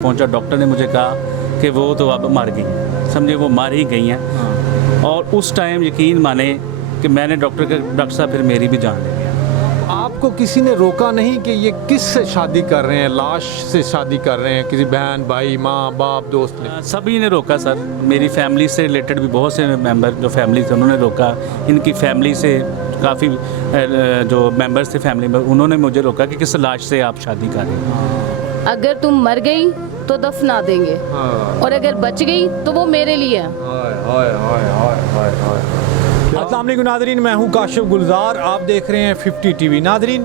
पहुंचा, डॉक्टर ने मुझे कहा कि वो तो अब मर गई हैं, समझे वो मर ही गई हैं। और उस टाइम यकीन माने कि मैंने डॉक्टर साहब फिर मेरी भी जान ले लिया। आपको किसी ने रोका नहीं कि ये किस से शादी कर रहे हैं, लाश से शादी कर रहे हैं, किसी बहन भाई माँ बाप दोस्त ने? सभी ने रोका सर, मेरी फैमिली से रिलेटेड भी बहुत से मेंबर जो फैमिली थे उन्होंने रोका, इनकी फैमिली से काफ़ी जो मेंबर्स थे फैमिली में उन्होंने मुझे रोका कि किस लाश से आप शादी कर रहे हैं। अगर तुम मर गई तो दफना देंगे और अगर बच गई तो वो मेरे लिए है। अस्सलाम वालेकुम नादरीन, मैं हूँ काशिफ गुलजार, आप देख रहे हैं 50 टीवी। नादरीन,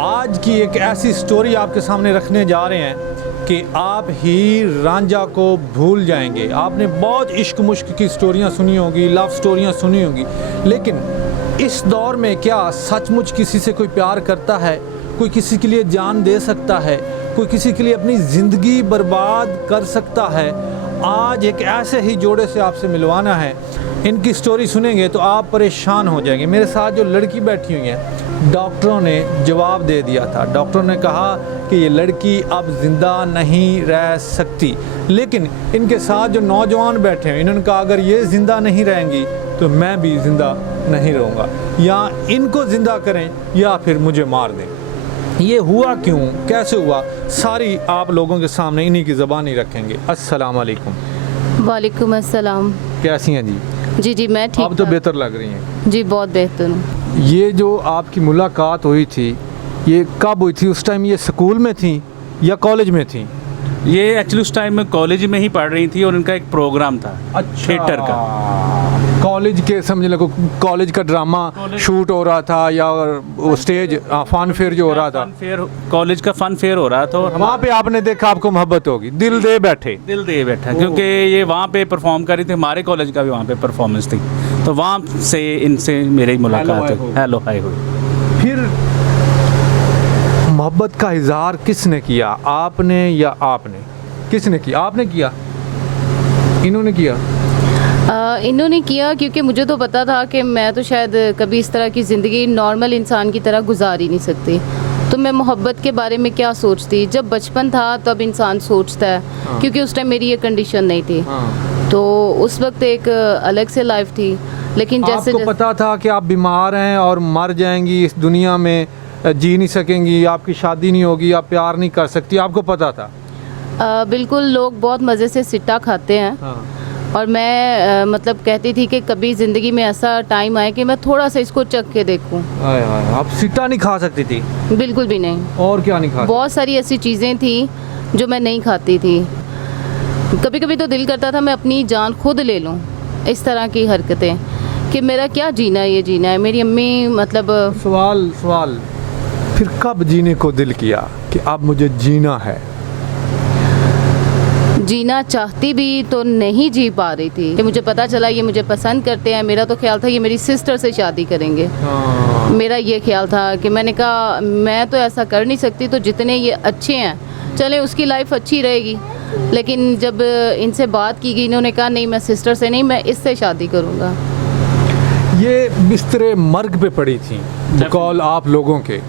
आज की एक ऐसी स्टोरी आपके सामने रखने जा रहे हैं कि आप हीर रांझा को भूल जाएंगे। आपने बहुत इश्क मुश्क की स्टोरियाँ सुनी होगी, लव स्टोरियाँ सुनी होगी, लेकिन इस दौर में क्या सचमुच किसी से कोई प्यार करता है? कोई किसी के लिए जान दे सकता है? कोई किसी के लिए अपनी ज़िंदगी बर्बाद कर सकता है? आज एक ऐसे ही जोड़े से आपसे मिलवाना है। इनकी स्टोरी सुनेंगे तो आप परेशान हो जाएंगे। मेरे साथ जो लड़की बैठी हुई है, डॉक्टरों ने जवाब दे दिया था। डॉक्टरों ने कहा कि ये लड़की अब ज़िंदा नहीं रह सकती, लेकिन इनके साथ जो नौजवान बैठे हैं इन्होंने कहा अगर ये ज़िंदा नहीं रहेंगी तो मैं भी ज़िंदा नहीं रहूँगा, या इनको ज़िंदा करें या फिर मुझे मार दें। ये हुआ क्यों, कैसे हुआ, सारी आप लोगों के सामने इन्हीं की ज़बानी रखेंगे। अस्सलाम वालेकुम। वालेकुम अस्सलाम। कैसी हैं जी? जी मैं ठीक। आप तो बेहतर लग रही हैं जी, बहुत बेहतर हूँ। ये जो आपकी मुलाकात हुई थी ये कब हुई थी? उस टाइम ये स्कूल में थी या कॉलेज में थी? ये एक्चुअली उस टाइम में कॉलेज में ही पढ़ रही थी और इनका एक प्रोग्राम था थिएटर का। कॉलेज के समझ लगो, कॉलेज का ड्रामा शूट हो रहा था या वो स्टेज फन फेयर जो हो रहा था? कॉलेज का फन फेयर हो रहा था और वहाँ पे आपने देखा, आपको मोहब्बत होगी, दिल दे बैठे। दिल दे बैठा, क्योंकि ये वहाँ पे परफॉर्म कर रही थी, हमारे कॉलेज का भी वहाँ पे परफॉर्मेंस थी, तो वहाँ से इनसे मेरी मुलाकात हुई, हेलो हाय हुई। फिर मोहब्बत का इजहार किसने किया, आपने या आपने? किसने किया? आपने किया? इन्होंने किया? इन्होंने किया, क्योंकि मुझे तो पता था कि मैं तो शायद कभी इस तरह की ज़िंदगी नॉर्मल इंसान की तरह गुजार ही नहीं सकती। तो मैं मोहब्बत के बारे में क्या सोचती, जब बचपन था तब इंसान सोचता है। हाँ। क्योंकि उस टाइम मेरी ये कंडीशन नहीं थी। हाँ। तो उस वक्त एक अलग से लाइफ थी, लेकिन जैसे आपको पता था कि आप बीमार हैं और मर जाएंगी, इस दुनिया में जी नहीं सकेंगी, आपकी शादी नहीं होगी, आप प्यार नहीं कर सकती, आपको पता था? बिल्कुल। लोग बहुत मज़े से सिट्टा खाते हैं। हाँ। और मैं मतलब कहती थी कि कभी ज़िंदगी में ऐसा टाइम आए कि मैं थोड़ा सा इसको चख के देखूं। आप सिट्टा नहीं खा सकती थी? बिल्कुल भी नहीं। और क्या नहीं खा? बहुत सारी ऐसी चीज़ें थी जो मैं नहीं खाती थी। कभी कभी तो दिल करता था मैं अपनी जान खुद ले लूं। इस तरह की हरकतें कि मेरा क्या जीना है, ये जीना है। मेरी अम्मी मतलब सवाल फिर कब जीने को दिल किया कि अब मुझे जीना है? जीना चाहती भी तो नहीं जी पा रही थी कि मुझे पता चला ये मुझे पसंद करते हैं। मेरा तो ख्याल था ये मेरी सिस्टर से शादी करेंगे। मेरा ये ख्याल था कि मैंने कहा मैं तो ऐसा कर नहीं सकती, तो जितने ये अच्छे हैं चले उसकी लाइफ अच्छी रहेगी। लेकिन जब इनसे बात की गई, इन्होंने कहा नहीं मैं सिस्टर से नहीं, मैं इससे शादी करूँगा। ये बिस्तरे मर्ग पे पड़ी थी बकौल आप लोगों के,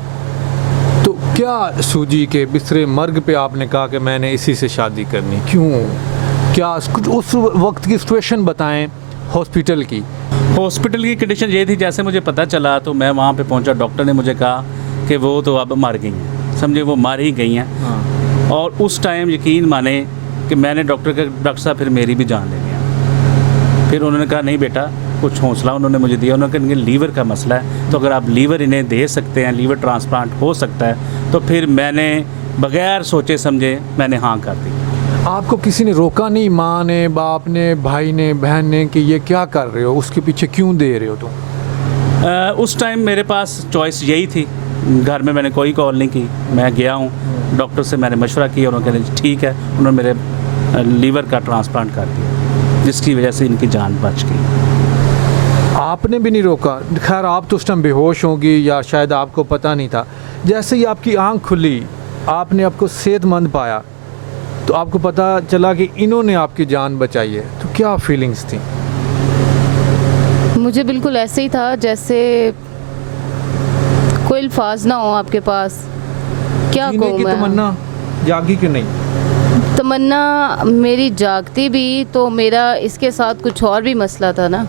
तो क्या सूझी के बिस्तरे मर्ग पे आपने कहा कि मैंने इसी से शादी करनी? क्यों, क्या कुछ उस वक्त की सिचुएशन बताएं हॉस्पिटल की? हॉस्पिटल की कंडीशन ये थी, जैसे मुझे पता चला तो मैं वहाँ पे पहुँचा, डॉक्टर ने मुझे कहा कि वो तो अब मर गई हैं, समझे वो मर ही गई हैं। हाँ। और उस टाइम यकीन माने कि मैंने डॉक्टर साहब फिर मेरी भी जान ले लिया। फिर उन्होंने कहा नहीं बेटा, कुछ हौसला उन्होंने मुझे दिया। उन्होंने कहा इनके लीवर का मसला है, तो अगर आप लीवर इन्हें दे सकते हैं, लीवर ट्रांसप्लांट हो सकता है, तो फिर मैंने बगैर सोचे समझे मैंने हाँ कर दी। आपको किसी ने रोका नहीं, माँ ने, बाप ने, भाई ने, बहन ने, कि ये क्या कर रहे हो, उसके पीछे क्यों दे रहे हो तुम? उस टाइम मेरे पास चॉइस यही थी। घर में मैंने कोई कॉल नहीं की, मैं गया हूँ डॉक्टर से, मैंने मशवरा किया, उन्होंने कहा ठीक है। उन्होंने मेरे लीवर का ट्रांसप्लांट कर दिया, जिसकी वजह से इनकी जान बच गई। आपने भी नहीं रोका? खैर आप तो उस टाइम बेहोश होंगी या शायद आपको पता नहीं था। जैसे ही आपकी आंख खुली, आपने आपको सेहतमंद पाया, तो आपको पता चला कि इन्होंने आपकी जान बचाई है, तो क्या फीलिंग्स थी? मुझे बिल्कुल ऐसे ही था जैसे कोई अल्फाज ना हो आपके पास। क्या जीने कहूँ की मैं? तमन्ना जागी कि नहीं? तमन्ना मेरी जागती भी तो मेरा इसके साथ कुछ और भी मसला था ना।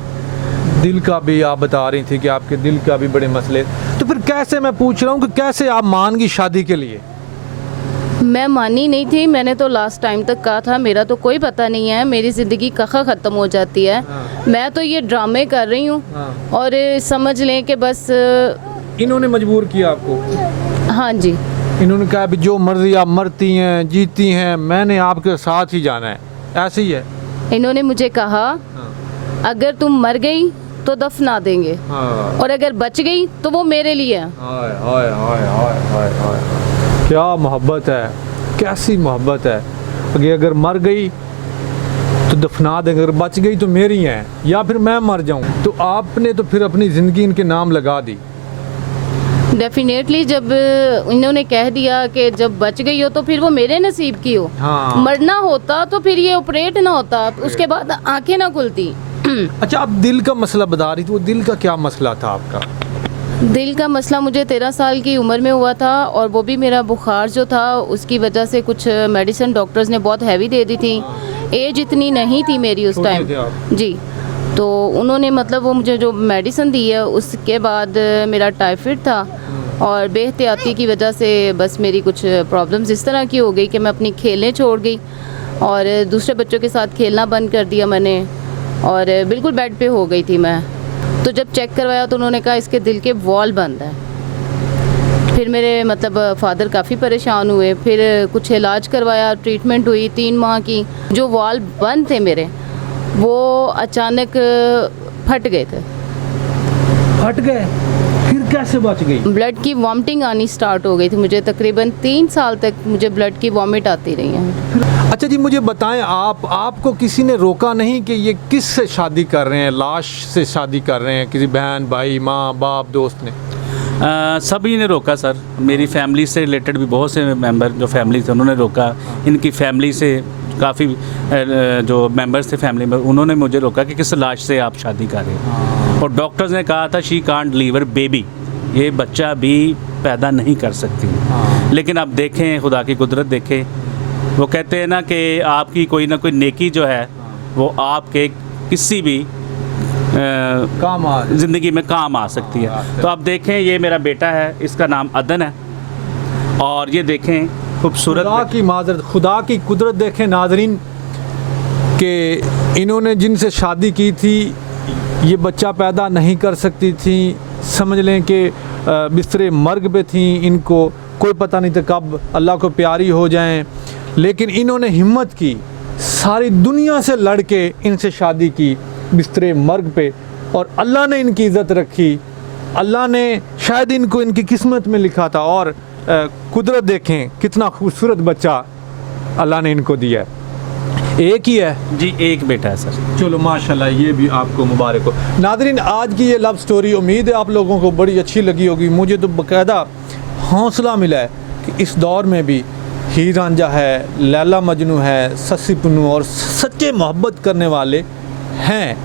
दिल का भी आप बता रही थी कि आपके दिल का भी बड़े मसले, तो फिर कैसे, मैं पूछ रहा हूँ कि कैसे आप मान गई शादी के लिए? मैं मानी नहीं थी, मैंने तो लास्ट टाइम तक कहा था मेरा तो कोई पता नहीं है, मेरी ज़िंदगी कहाँ ख़त्म हो जाती है। मैं तो ये ड्रामे कर रही हूँ और समझ लें कि बस इन्होंने मजबूर किया आपको? हाँ जी। इन्होंने कहा भी जो मर्जी आप मरती हैं जीती हैं, मैंने आपके साथ ही जाना है, ऐसे ही है? इन्होंने मुझे कहा अगर तुम मर गई तो दफना देंगे और अगर बच गई तो वो मेरे लिए है। हाय हाय हाय हाय हाय हाय, क्या मोहब्बत है, कैसी मोहब्बत है। अगर मर गई तो दफना देंगे, अगर बच गई तो मेरी है, या फिर मैं मर जाऊं। तो आपने तो फिर अपनी ज़िंदगी इनके नाम लगा दी। डेफिनेटली जब इन्होंने कह दिया कि जब बच गई हो तो फिर वो मेरे नसीब की हो। हाँ। मरना होता तो फिर ये ऑपरेट ना होता, उसके बाद आंखें ना खुलती। अच्छा, आप दिल का मसला बता रही थी, वो दिल का क्या मसला था आपका? दिल का मसला मुझे 13 साल की उम्र में हुआ था और वो भी मेरा बुखार जो था उसकी वजह से कुछ मेडिसिन डॉक्टर्स ने बहुत हैवी दे दी थी। एज इतनी नहीं थी मेरी उस टाइम जी, तो उन्होंने मतलब वो मुझे जो मेडिसिन दी है उसके बाद मेरा टाइफाइड था और बेहतियाती की वजह से बस मेरी कुछ प्रॉब्लम्स इस तरह की हो गई कि मैं अपनी खेलें छोड़ गई और दूसरे बच्चों के साथ खेलना बंद कर दिया मैंने और बिल्कुल बेड पे हो गई थी मैं। तो जब चेक करवाया तो उन्होंने कहा इसके दिल के वॉल बंद है। फिर मेरे मतलब फादर काफ़ी परेशान हुए, फिर कुछ इलाज करवाया, ट्रीटमेंट हुई 3 माह की। जो वॉल बंद थे मेरे वो अचानक फट गए थे। फट गए? फिर कैसे बच गई? ब्लड की वॉमिटिंग आनी स्टार्ट हो गई थी मुझे, तकरीबन 3 साल तक मुझे ब्लड की वॉमिट आती रही है। अच्छा जी, मुझे बताएं, आपको किसी ने रोका नहीं कि ये किस से शादी कर रहे हैं? लाश से शादी कर रहे हैं? किसी बहन भाई माँ बाप दोस्त ने? सभी ने रोका सर। मेरी फैमिली से रिलेटेड भी बहुत से मेंबर जो फैमिली थे उन्होंने रोका। इनकी फैमिली से काफ़ी जो मेंबर्स थे फैमिली में उन्होंने मुझे रोका कि किस लाश से आप शादी कर रहे हैं। और डॉक्टर्स ने कहा था शी कांट डिलीवर बेबी, ये बच्चा भी पैदा नहीं कर सकती। लेकिन अब देखें, खुदा की कुदरत देखें। वो कहते हैं ना कि आपकी कोई ना कोई नेकी जो है वो आपके किसी भी ज़िंदगी में काम आ सकती है। तो आप देखें, ये मेरा बेटा है, इसका नाम अदन है और ये देखें खूबसूरत। खुदा की माजरत, खुदा की कुदरत देखें नाजरीन कि इन्होंने जिनसे शादी की थी ये बच्चा पैदा नहीं कर सकती थी। समझ लें कि बिस्तरे मर्ग पे थी, इनको कोई पता नहीं था कब अल्लाह को प्यारी हो जाएं, लेकिन इन्होंने हिम्मत की, सारी दुनिया से लड़ के इनसे शादी की बिस्तरे मर्ग पे, और अल्लाह ने इनकी इज़्ज़त रखी। अल्लाह ने शायद इनको इनकी किस्मत में लिखा था। और कुदरत देखें कितना खूबसूरत बच्चा अल्लाह ने इनको दिया है। एक ही है जी, एक बेटा है सर। चलो माशाल्लाह, ये भी आपको मुबारक हो। नादरीन, आज की ये लव स्टोरी उम्मीद है आप लोगों को बड़ी अच्छी लगी होगी। मुझे तो बाकायदा हौसला मिला है कि इस दौर में भी हीर रांझा है, लैला मजनू है, सस्सी पुन्नू और सच्चे मोहब्बत करने वाले हैं।